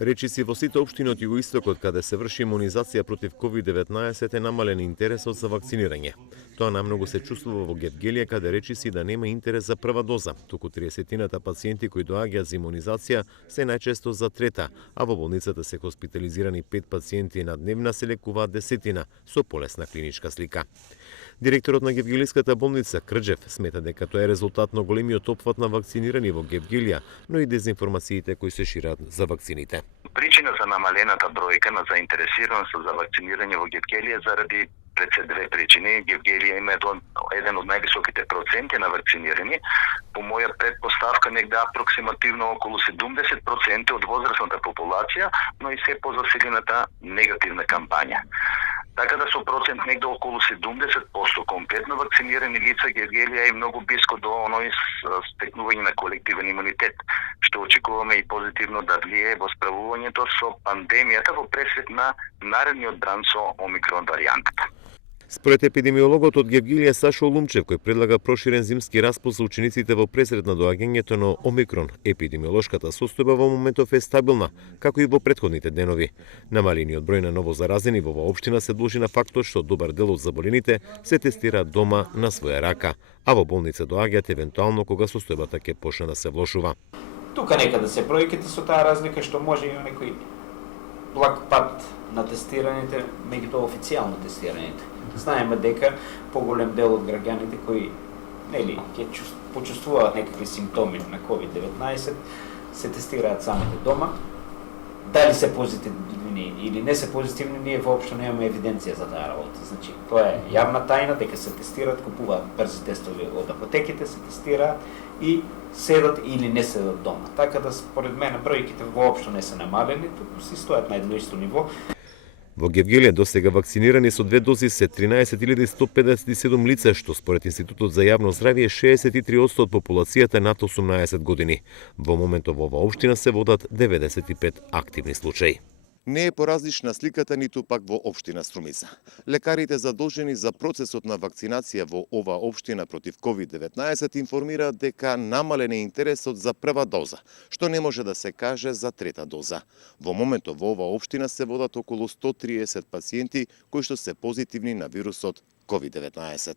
Речиси во сите општини од југоистокот каде се врши имунизација против COVID-19 е намален интересот за вакцинирање. Тоа намногу се чувствува во Гевгелија каде речиси да нема интерес за прва доза, туку 30-тината пациенти кои доаѓаат за имунизација се најчесто за трета, а во болницата се хоспитализирани 5 пациенти на дневна се лекуваат десетина со полесна клиничка слика. Директорот на Гевгелиската болница Крџев смета дека тоа е резултат на големиот опфат на вакцинирани во Гевгелија, но и дезинформациите кои се шират за вакцините. Причина за намалената бројка на заинтересираност за вакцинирање во Гевгелија заради пред се две причини. Гевгелија има еден од највисоките проценти на вакцинирани. По моја предпоставка негде апроксимативно околу 70% од возрастната популација, но и се позасилената негативна кампања. Така да со процент негде околу 70% комплетно вакцинирани лица Гевгелија е многу близко до оној стекнување на колективен имунитет, што очекуваме и позитивно да влие во справувањето со пандемијата во пресвет на наредниот бран со омикрон варијантата. Според епидемиологот од Гевгелија Сашо Лумчев, кој предлага проширен зимски распуст за учениците во пресред на доаѓањето на омикрон, епидемиолошката состојба во моментов е стабилна, како и во претходните денови. Намалениот број на ново заразени во оваа општина се должи на фактот што добар дел од заболените се тестираат дома на своја рака, а во болница доаѓаат евентуално кога состојбата ќе почне да се влошува. Тука некаде се бројките со таа разлика што може и некој благ пат на тестираните меѓутоа официјално тестираните. Знаеме дека поголем дел од граѓаните кои ќе почувствуваат некакви симптоми на COVID-19 се тестираат самите дома. Дали се позитивни или не се позитивни, ние воопшто немаме евиденција за таа работа. Значи, тоа е јавна тајна дека се тестираат, купуваат брзи тестови од апотеките, се тестираат и седат или не седат дома. Така да според мене бројките воопшто не се намалени, туку си стојат на едно исто ниво. Во Гевгелија досега вакцинирани со 2 дози се 13.157 лица, што според Институтот за јавно здравје е 63% од популацијата над 18 години. Во моментов во оваа општина се водат 95 активни случаи. Не е поразлична сликата ниту пак во општина Струмица. Лекарите задолжени за процесот на вакцинација во оваа општина против COVID-19 информираат дека намален е интересот за прва доза, што не може да се каже за трета доза. Во моментов во оваа општина се водат околу 130 пациенти кои што се позитивни на вирусот COVID-19.